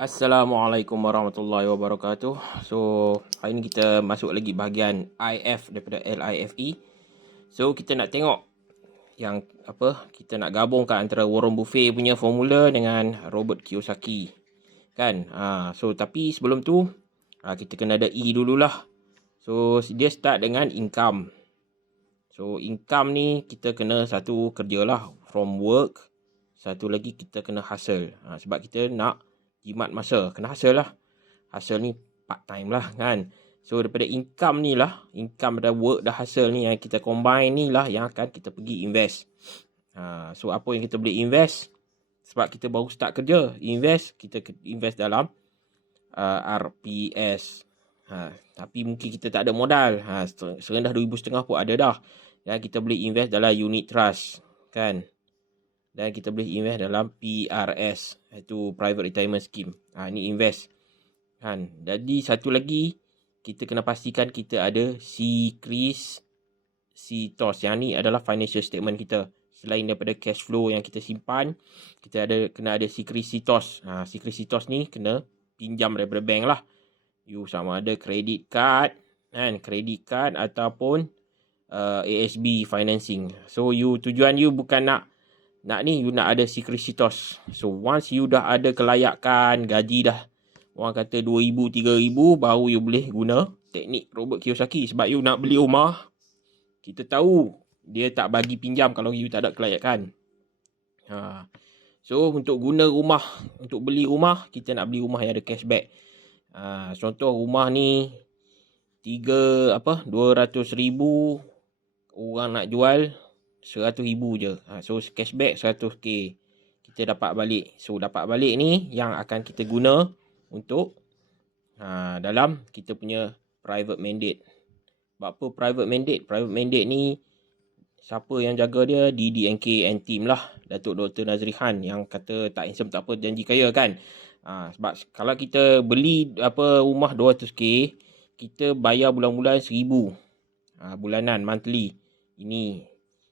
Assalamualaikum warahmatullahi wabarakatuh. So, hari ni kita masuk lagi bahagian IF daripada LIFE. So, kita nak tengok yang kita nak gabungkan antara Warren Buffett punya formula dengan Robert Kiyosaki. Kan? So, tapi sebelum tu kita kena ada E dululah. So, dia start dengan income. So, income ni kita kena satu kerjalah from work. Satu lagi kita kena hustle. Sebab kita nak jimat masa, kena hustle lah. Hustle ni part time lah kan. So daripada income ni lah, income dah work dah hustle ni yang kita combine ni lah yang akan kita pergi invest. So apa yang kita boleh invest? Sebab kita baru start kerja, kita invest dalam RPS. Tapi mungkin kita tak ada modal. Serendah 2,500 pun ada dah. Yang kita boleh invest dalam unit trust kan. Dan kita boleh invest dalam PRS, iaitu Private Retirement Scheme. Ini invest kan. Jadi satu lagi kita kena pastikan kita ada CRIS CTOS. Yang ni adalah financial statement kita. Selain daripada cash flow yang kita simpan, kita kena ada CRIS CTOS. CRIS CTOS ni kena pinjam daripada bank lah. You sama ada credit card kan, credit card ataupun ASB financing. So tujuan you bukan nak ni, you nak ada secretitos. So once you dah ada kelayakan, gaji dah orang kata 2,000, 3,000, baru you boleh guna teknik Robert Kiyosaki. Sebab you nak beli rumah, kita tahu dia tak bagi pinjam kalau you tak ada kelayakan. So untuk guna rumah, untuk beli rumah, kita nak beli rumah yang ada cashback. Contoh rumah ni 200,000, orang nak jual 100,000 je. So cashback 100k kita dapat balik. So dapat balik ni yang akan kita guna untuk dalam kita punya private mandate. Sebab apa private mandate? Private mandate ni siapa yang jaga dia? DDNK and team lah. Datuk Dr. Nazri Khan yang kata tak handsome tak apa, janji kaya kan. Sebab kalau kita beli rumah 200k, kita bayar bulan-bulan 1,000 bulanan, monthly. Ini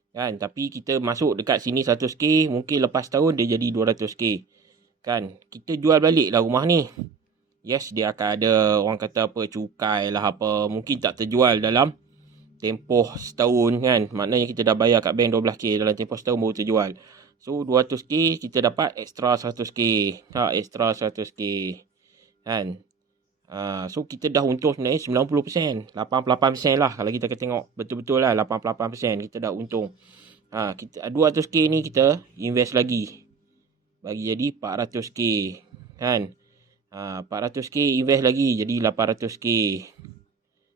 kan, tapi kita masuk dekat sini 100k, mungkin lepas tahun dia jadi 200k kan. Kita jual balik lah rumah ni. Yes, dia akan ada orang kata cukai lah mungkin tak terjual dalam tempoh setahun kan. Maknanya kita dah bayar kat bank 12k, dalam tempoh setahun baru terjual. So 200k kita dapat extra 100k. Extra 100k kan. So kita dah untung sebenarnya 90%, 88% lah kalau kita tengok betul-betul lah, 88% kita dah untung. Kita 200k ni kita invest lagi, bagi jadi 400k kan. 400k invest lagi jadi 800k.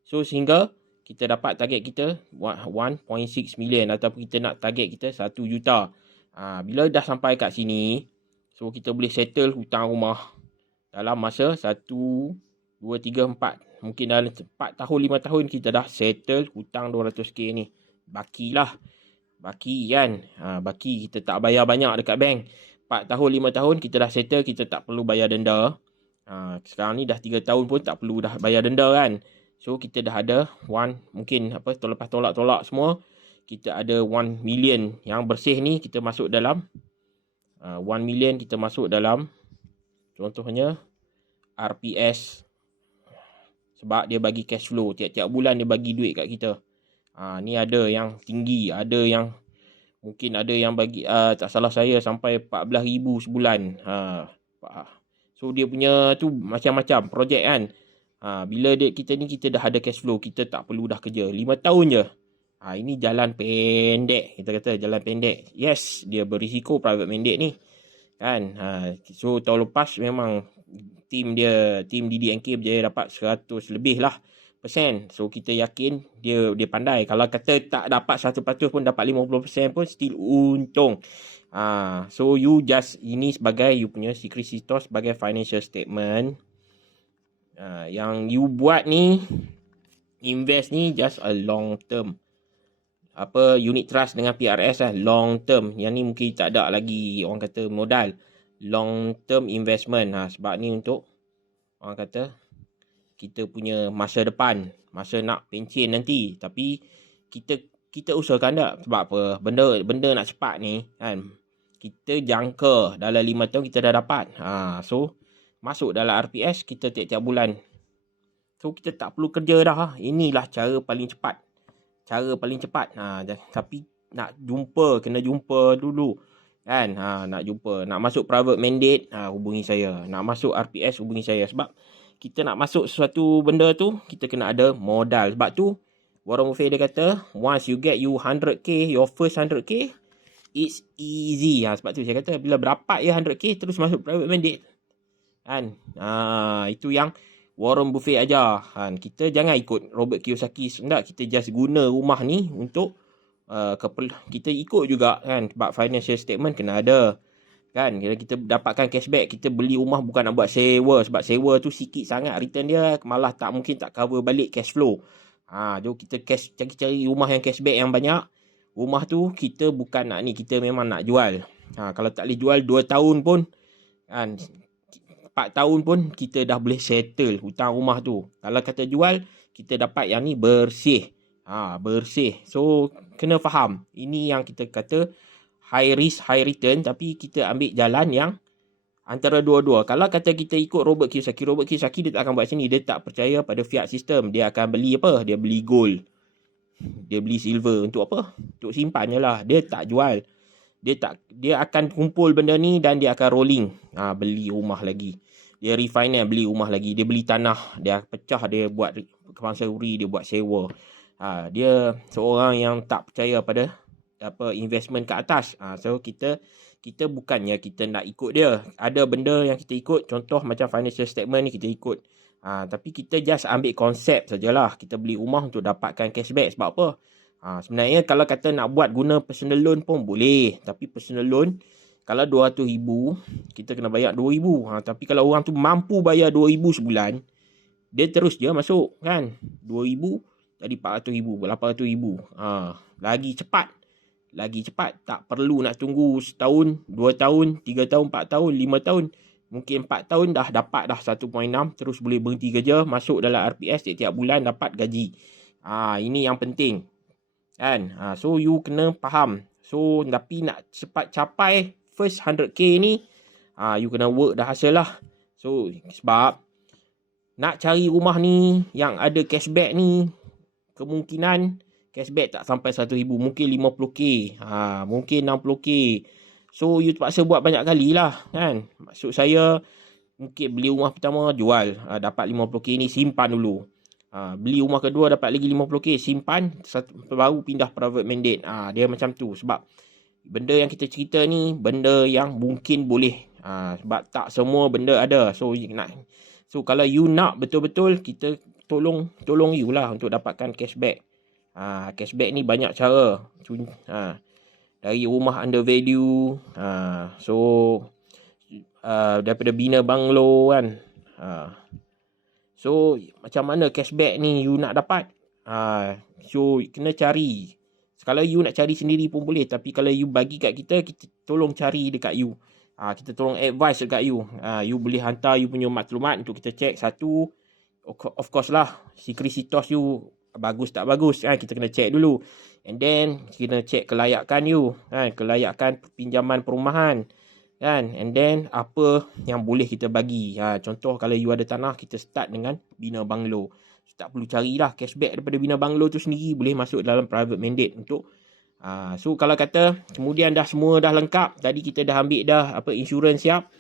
So sehingga kita dapat target kita 1.6 million, ataupun kita nak target kita 1 juta. Bila dah sampai kat sini, so kita boleh settle hutang rumah dalam masa 1, 2, 3, 4. Mungkin dalam 4 tahun, 5 tahun kita dah settle hutang 200k ni. Baki lah. Baki kan. Baki kita tak bayar banyak dekat bank. 4 tahun, 5 tahun kita dah settle, kita tak perlu bayar denda. Sekarang ni dah 3 tahun pun tak perlu dah bayar denda kan. So kita dah ada mungkin lepas tolak-tolak semua, kita ada 1 million yang bersih ni. Kita masuk dalam 1 million kita masuk dalam contohnya RPS. Sebab dia bagi cash flow. Tiap-tiap bulan dia bagi duit kat kita. Ni ada yang tinggi. Ada yang mungkin ada yang bagi tak salah saya sampai 14,000 sebulan. So dia punya tu macam-macam projek kan. Bila kita dah ada cash flow, kita tak perlu dah kerja 5 tahun je. Ini jalan pendek. Kita kata jalan pendek. Yes, dia berisiko private mandate ni kan. So tahun lepas memang tim DDNK berjaya dapat 100 lebih lah persen. So kita yakin dia pandai. Kalau kata tak dapat 100% pun, dapat 50% pun still untung. So you just, ini sebagai you punya secretitos, sebagai financial statement. Yang you buat ni, invest ni just a long term. Unit trust dengan PRS lah, long term. Yang ni mungkin tak ada lagi orang kata modal. Long term investment. Sebab ni untuk orang kata kita punya masa depan, masa nak pencen nanti. Tapi kita usahakan tak. Sebab apa? Benda nak cepat ni kan. Kita jangka dalam 5 tahun kita dah dapat. So masuk dalam RPS kita tiap-tiap bulan. So kita tak perlu kerja dah. Inilah cara paling cepat. Tapi nak kena jumpa dulu. Kan? Nak jumpa. Nak masuk private mandate, hubungi saya. Nak masuk RPS, hubungi saya. Sebab kita nak masuk sesuatu benda tu, kita kena ada modal. Sebab tu, Warren Buffett dia kata, once you get you 100k, your first 100k, it's easy. Sebab tu saya kata, bila berapa 100k, terus masuk private mandate. Kan? Itu yang Warren Buffett ajar. Kan? Kita jangan ikut Robert Kiyosaki. Sebenarnya kita just guna rumah ni untuk kita ikut juga. Kan? Sebab financial statement kena ada. Kan? Kalau kita dapatkan cashback, kita beli rumah bukan nak buat sewa. Sebab sewa tu sikit sangat return dia. Malah mungkin tak cover balik cash flow. Jom kita cari rumah yang cashback yang banyak. Rumah tu kita bukan nak ni, kita memang nak jual. Kalau tak boleh jual 2 tahun pun, kan, 4 tahun pun kita dah boleh settle hutang rumah tu. Kalau kata jual, kita dapat yang ni bersih. Bersih. So kena faham. Ini yang kita kata high risk, high return, tapi kita ambil jalan yang antara dua-dua. Kalau kata kita ikut Robert Kiyosaki dia tak akan buat sini. Dia tak percaya pada fiat system. Dia akan beli apa? Dia beli gold. Dia beli silver. Untuk apa? Untuk simpan je lah. Dia tak jual. Dia akan kumpul benda ni dan dia akan rolling. Beli rumah lagi. Dia refinance, beli rumah lagi. Dia beli tanah. Dia pecah, dia buat kemansuri, dia buat sewa. Dia seorang yang tak percaya pada investment ke atas. So kita bukannya kita nak ikut dia. Ada benda yang kita ikut, contoh macam financial statement ni kita ikut. Tapi kita just ambil konsep sajalah. Kita beli rumah untuk dapatkan cashback. Sebab apa? Sebenarnya kalau kata nak buat guna personal loan pun boleh. Tapi personal loan, kalau 200,000, kita kena bayar 2,000. Tapi kalau orang tu mampu bayar 2,000 sebulan, dia terus je masuk, kan? 2,000 jadi 400,000, 800,000. Lagi cepat. Tak perlu nak tunggu setahun, 2 tahun, 3 tahun, 4 tahun, 5 tahun. Mungkin 4 tahun dah dapat dah 1.6. Terus boleh berhenti kerja. Masuk dalam RPS tiap-tiap bulan dapat gaji. Ini yang penting. Kan? So you kena faham. So tapi nak cepat capai first 100k ni, you kena work dah hasil lah. So sebab nak cari rumah ni yang ada cashback ni, kemungkinan cashback tak sampai 1,000, mungkin 50k, mungkin 60k. So you terpaksa buat banyak kali lah, kan. Maksud saya, mungkin beli rumah pertama jual, dapat 50k ni, simpan dulu. Beli rumah kedua dapat lagi 50k, simpan, baru pindah private mandate. Dia macam tu. Sebab benda yang kita cerita ni benda yang mungkin boleh. Sebab tak semua benda ada. So kalau you nak betul-betul, kita tolong you lah untuk dapatkan cashback. Cashback ni banyak cara. Dari rumah under value, daripada bina banglo, kan. So macam mana cashback ni you nak dapat? So kena cari. Kalau you nak cari sendiri pun boleh. Tapi kalau you bagi kat kita tolong cari dekat you. Kita tolong advice dekat you. You boleh hantar you punya maklumat untuk kita check. Satu, of course lah, security you bagus tak bagus, kan? Kita kena check dulu. And then kita check kelayakan you, kan? Kelayakan pinjaman perumahan, kan? And then apa yang boleh kita bagi. Contoh kalau you ada tanah, kita start dengan bina banglo. Tak perlu carilah cashback daripada bina banglo tu sendiri, boleh masuk dalam private mandate untuk so kalau kata kemudian semua dah lengkap, tadi kita dah ambil insurans siap,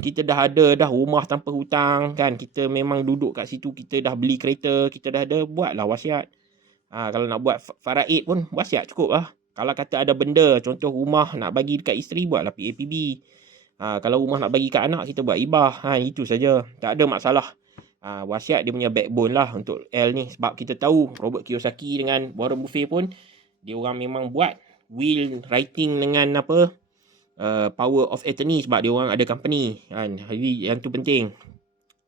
kita dah ada rumah tanpa hutang, kan. Kita memang duduk kat situ, kita dah beli kereta, kita dah ada, buatlah wasiat. Kalau nak buat faraid pun wasiat cukup lah. Kalau kata ada benda, contoh rumah nak bagi dekat isteri, buatlah PAPB. Kalau rumah nak bagi kat anak, kita buat ibah. Itu saja, tak ada masalah. Wasiat dia punya backbone lah untuk L ni. Sebab kita tahu Robert Kiyosaki dengan Warren Buffett pun, dia orang memang buat will writing dengan power of attorney, sebab dia orang ada company, kan. Jadi yang tu penting.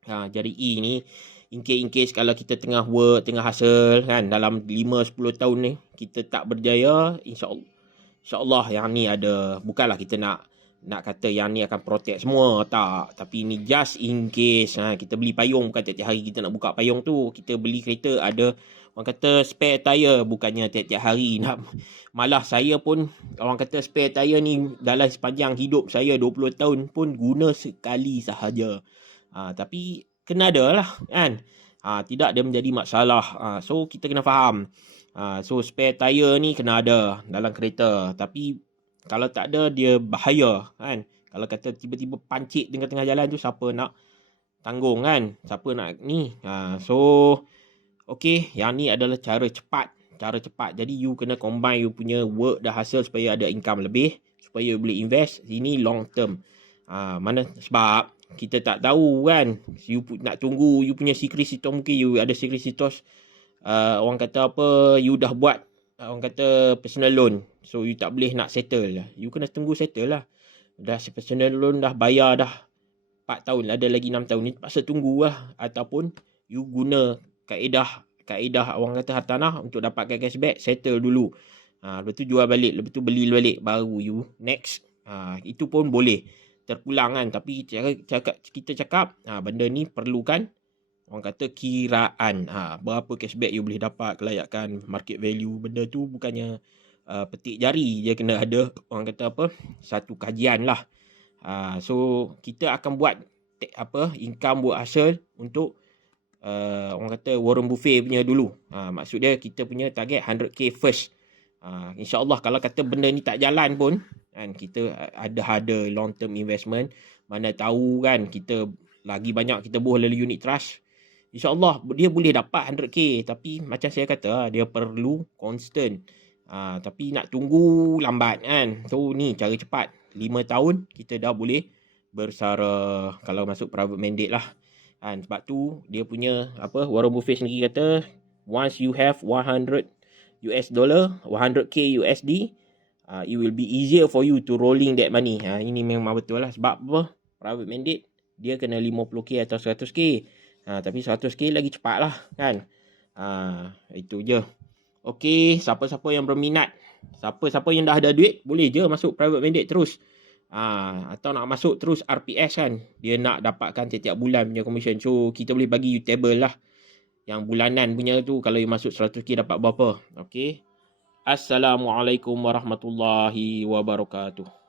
Jadi ni in case kalau kita tengah work, tengah hustle, kan, dalam 5-10 tahun ni kita tak berjaya, insyaAllah yang ni ada. Bukanlah kita nak nak kata yang ni akan protect semua, tak. Tapi ni just in case. Kita beli payung, bukan tiap-tiap hari kita nak buka payung tu. Kita beli kereta ada orang kata spare tire, bukannya tiap-tiap hari nak. Malah saya pun orang kata spare tire ni dalam sepanjang hidup saya 20 tahun pun guna sekali sahaja. Tapi kena ada lah kan. Tidak dia menjadi masalah. So kita kena faham. So spare tire ni kena ada dalam kereta. Tapi kalau tak ada, dia bahaya kan. Kalau kata tiba-tiba pancit tengah-tengah jalan tu, siapa nak tanggung kan? Siapa nak ni? So, okay, yang ni adalah cara cepat. Jadi you kena combine you punya work dan hasil supaya ada income lebih. Supaya you boleh invest. Ini long term. Mana sebab kita tak tahu kan. You nak tunggu you punya secretitos. Mungkin you ada secretitos. Orang kata apa, you dah buat orang kata personal loan. So you tak boleh nak settle lah. You kena tunggu settle lah. Dah personal loan dah bayar dah 4 tahun, ada lagi 6 tahun ni, terpaksa tunggu lah. Ataupun you guna kaedah orang kata hartanah untuk dapatkan cashback, settle dulu. Lepas tu jual balik, lepas tu beli balik, baru you next. Itu pun boleh terpulang kan. Tapi kita cakap benda ni perlukan orang kata kiraan. Berapa cashback you boleh dapat, kelayakan, market value. Benda tu bukannya petik jari. Dia kena ada orang kata apa, satu kajian lah. So kita akan buat income, buat hasil untuk orang kata Warren Buffett punya dulu. Maksud dia kita punya target 100k first. InsyaAllah kalau kata benda ni tak jalan pun kan, kita ada long term investment. Mana tahu kan kita lagi banyak kita buh lalu unit trust, InsyaAllah dia boleh dapat 100k. Tapi macam saya kata, dia perlu constant. Tapi nak tunggu lambat kan. So ni cara cepat. 5 tahun kita dah boleh bersara kalau masuk private mandate lah kan. Sebab tu dia punya Warren Buffett sendiri kata, once you have 100 US dollar, 100k USD, it will be easier for you to rolling that money. Ini memang betul lah. Sebab apa? Private mandate dia kena 50k atau 100k. Tapi 100k lagi cepat lah kan. Itu je. Okey, siapa-siapa yang berminat, siapa-siapa yang dah ada duit, boleh je masuk private mandate terus. Atau nak masuk terus RPS kan, dia nak dapatkan setiap bulan punya commission. So kita boleh bagi you table lah, yang bulanan punya tu, kalau you masuk 100k dapat berapa. Okey. Assalamualaikum warahmatullahi wabarakatuh.